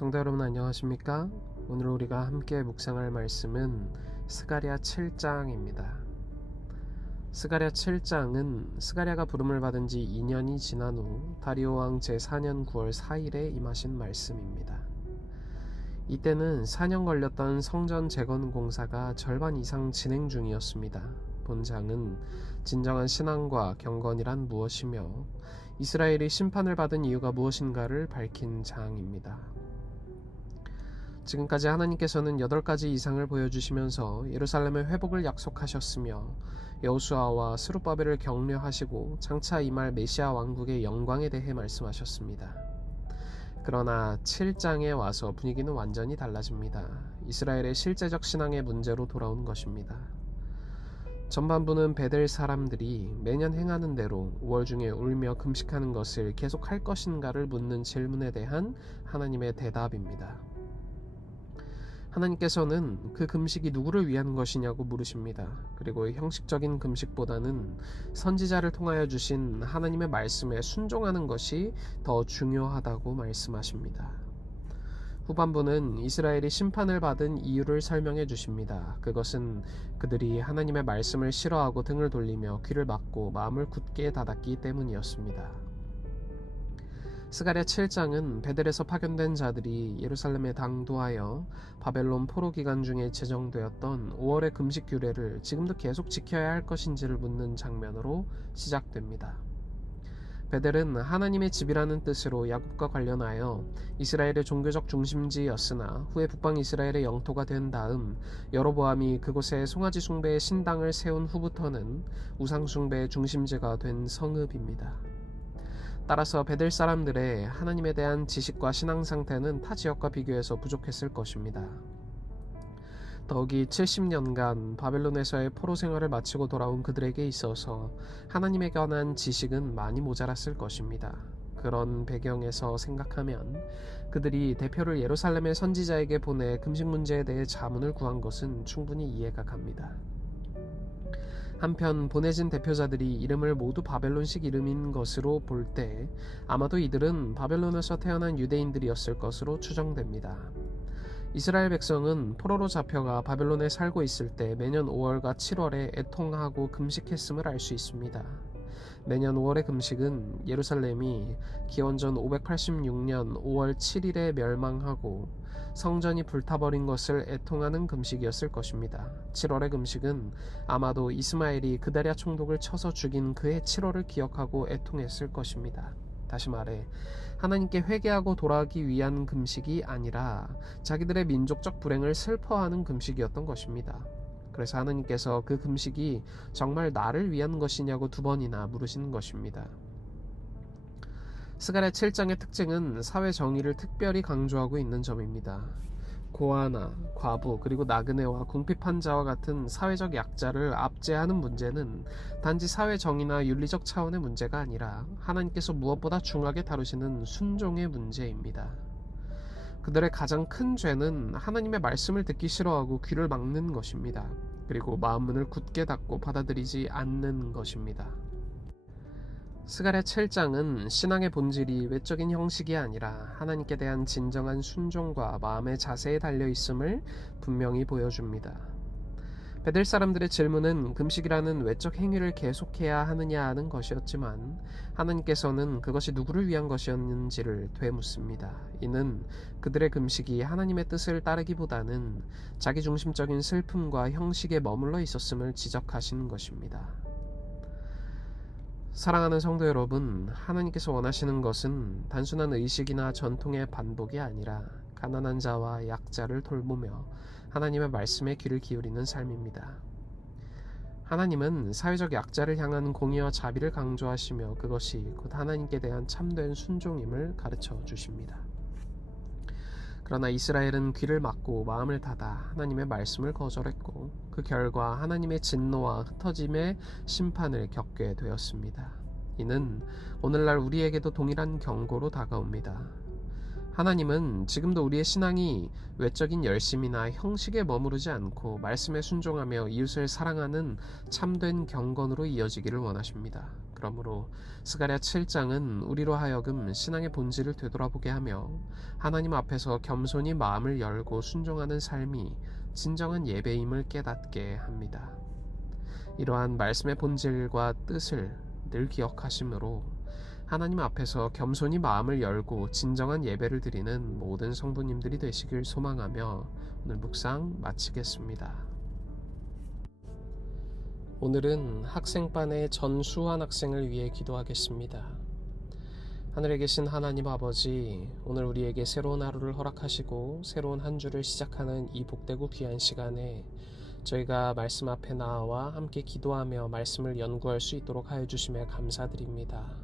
성도 여러분 안녕하십니까? 오늘 우리가 함께 묵상할 말씀은 스가랴 7장입니다. 스가랴 7장은 스가랴가 부름을 받은 지 2년이 지난 후 다리오 왕 제4년 9월 4일에 임하신 말씀입니다. 이때는 4년 걸렸던 성전 재건 공사가 절반 이상 진행 중이었습니다. 본장은 진정한 신앙과 경건이란 무엇이며 이스라엘이 심판을 받은 이유가 무엇인가를 밝힌 장입니다. 지금까지 하나님께서는 8가지 이상을 보여주시면서 예루살렘의 회복을 약속하셨으며 여호수아와 스룹바벨을 격려하시고 장차 임할 메시아 왕국의 영광에 대해 말씀하셨습니다. 그러나 7장에 와서 분위기는 완전히 달라집니다. 이스라엘의 실제적 신앙의 문제로 돌아온 것입니다. 전반부는 베델 사람들이 매년 행하는 대로 5월 중에 울며 금식하는 것을 계속 할 것인가를 묻는 질문에 대한 하나님의 대답입니다. 하나님께서는 그 금식이 누구를 위한 것이냐고 물으십니다. 그리고 형식적인 금식보다는 선지자를 통하여 주신 하나님의 말씀에 순종하는 것이 더 중요하다고 말씀하십니다. 후반부는 이스라엘이 심판을 받은 이유를 설명해 주십니다. 그것은 그들이 하나님의 말씀을 싫어하고 등을 돌리며 귀를 막고 마음을 굳게 닫았기 때문이었습니다. 스가랴 7장은 베델에서 파견된 자들이 예루살렘에 당도하여 바벨론 포로 기간 중에 제정되었던 5월의 금식 규례를 지금도 계속 지켜야 할 것인지를 묻는 장면으로 시작됩니다. 베델은 하나님의 집이라는 뜻으로 야곱과 관련하여 이스라엘의 종교적 중심지였으나 후에 북방 이스라엘의 영토가 된 다음 여로보암이 그곳에 송아지 숭배의 신당을 세운 후부터는 우상 숭배의 중심지가 된 성읍입니다. 따라서 베델 사람들의 하나님에 대한 지식과 신앙 상태는 타 지역과 비교해서 부족했을 것입니다. 더욱이 70년간 바벨론에서의 포로 생활을 마치고 돌아온 그들에게 있어서 하나님에 관한 지식은 많이 모자랐을 것입니다. 그런 배경에서 생각하면 그들이 대표를 예루살렘의 선지자에게 보내 금식 문제에 대해 자문을 구한 것은 충분히 이해가 갑니다. 한편 보내진 대표자들이 이름을 모두 바벨론식 이름인 것으로 볼 때 아마도 이들은 바벨론에서 태어난 유대인들이었을 것으로 추정됩니다. 이스라엘 백성은 포로로 잡혀가 바벨론에 살고 있을 때 매년 5월과 7월에 애통하고 금식했음을 알 수 있습니다. 매년 5월의 금식은 예루살렘이 기원전 586년 5월 7일에 멸망하고 성전이 불타버린 것을 애통하는 금식이었을 것입니다. 7월의 금식은 아마도 이스마엘이 그다랴 총독을 쳐서 죽인 그해 7월을 기억하고 애통했을 것입니다. 다시 말해 하나님께 회개하고 돌아가기 위한 금식이 아니라 자기들의 민족적 불행을 슬퍼하는 금식이었던 것입니다. 그래서 하나님께서 그 금식이 정말 나를 위한 것이냐고 2번이나 물으시는 것입니다. 스가랴 7장의 특징은 사회 정의를 특별히 강조하고 있는 점입니다. 고아나, 과부, 그리고 나그네와 궁핍한 자와 같은 사회적 약자를 압제하는 문제는 단지 사회 정의나 윤리적 차원의 문제가 아니라 하나님께서 무엇보다 중하게 다루시는 순종의 문제입니다. 그들의 가장 큰 죄는 하나님의 말씀을 듣기 싫어하고 귀를 막는 것입니다. 그리고 마음문을 굳게 닫고 받아들이지 않는 것입니다. 스가랴 7장은 신앙의 본질이 외적인 형식이 아니라 하나님께 대한 진정한 순종과 마음의 자세에 달려있음을 분명히 보여줍니다. 베델 사람들의 질문은 금식이라는 외적 행위를 계속해야 하느냐 하는 것이었지만 하나님께서는 그것이 누구를 위한 것이었는지를 되묻습니다. 이는 그들의 금식이 하나님의 뜻을 따르기보다는 자기중심적인 슬픔과 형식에 머물러 있었음을 지적하시는 것입니다. 사랑하는 성도 여러분, 하나님께서 원하시는 것은 단순한 의식이나 전통의 반복이 아니라 가난한 자와 약자를 돌보며 하나님의 말씀에 귀를 기울이는 삶입니다. 하나님은 사회적 약자를 향한 공의와 자비를 강조하시며 그것이 곧 하나님께 대한 참된 순종임을 가르쳐 주십니다. 그러나 이스라엘은 귀를 막고 마음을 닫아 하나님의 말씀을 거절했고 그 결과 하나님의 진노와 흩어짐의 심판을 겪게 되었습니다. 이는 오늘날 우리에게도 동일한 경고로 다가옵니다. 하나님은 지금도 우리의 신앙이 외적인 열심이나 형식에 머무르지 않고 말씀에 순종하며 이웃을 사랑하는 참된 경건으로 이어지기를 원하십니다. 그러므로 스가랴 7장은 우리로 하여금 신앙의 본질을 되돌아보게 하며 하나님 앞에서 겸손히 마음을 열고 순종하는 삶이 진정한 예배임을 깨닫게 합니다. 이러한 말씀의 본질과 뜻을 늘 기억하심으로 하나님 앞에서 겸손히 마음을 열고 진정한 예배를 드리는 모든 성도님들이 되시길 소망하며 오늘 묵상 마치겠습니다. 오늘은 학생반의 전수환 학생을 위해 기도하겠습니다. 하늘에 계신 하나님 아버지, 오늘 우리에게 새로운 하루를 허락하시고 새로운 한 주를 시작하는 이 복되고 귀한 시간에 저희가 말씀 앞에 나와 함께 기도하며 말씀을 연구할 수 있도록 하여 주심에 감사드립니다.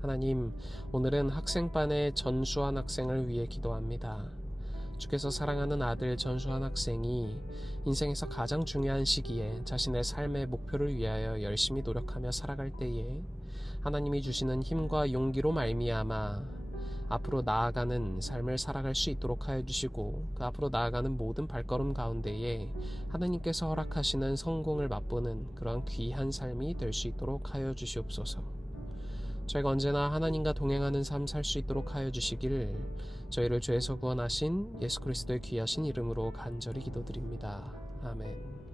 하나님, 오늘은 학생반의 전수환 학생을 위해 기도합니다. 주께서 사랑하는 아들 전수환 학생이 인생에서 가장 중요한 시기에 자신의 삶의 목표를 위하여 열심히 노력하며 살아갈 때에 하나님이 주시는 힘과 용기로 말미암아 앞으로 나아가는 삶을 살아갈 수 있도록 하여 주시고 그 앞으로 나아가는 모든 발걸음 가운데에 하나님께서 허락하시는 성공을 맛보는 그러한 귀한 삶이 될 수 있도록 하여 주시옵소서. 저희가 언제나 하나님과 동행하는 삶 살 수 있도록 하여 주시길 저희를 죄에서 구원하신 예수 그리스도의 귀하신 이름으로 간절히 기도드립니다. 아멘.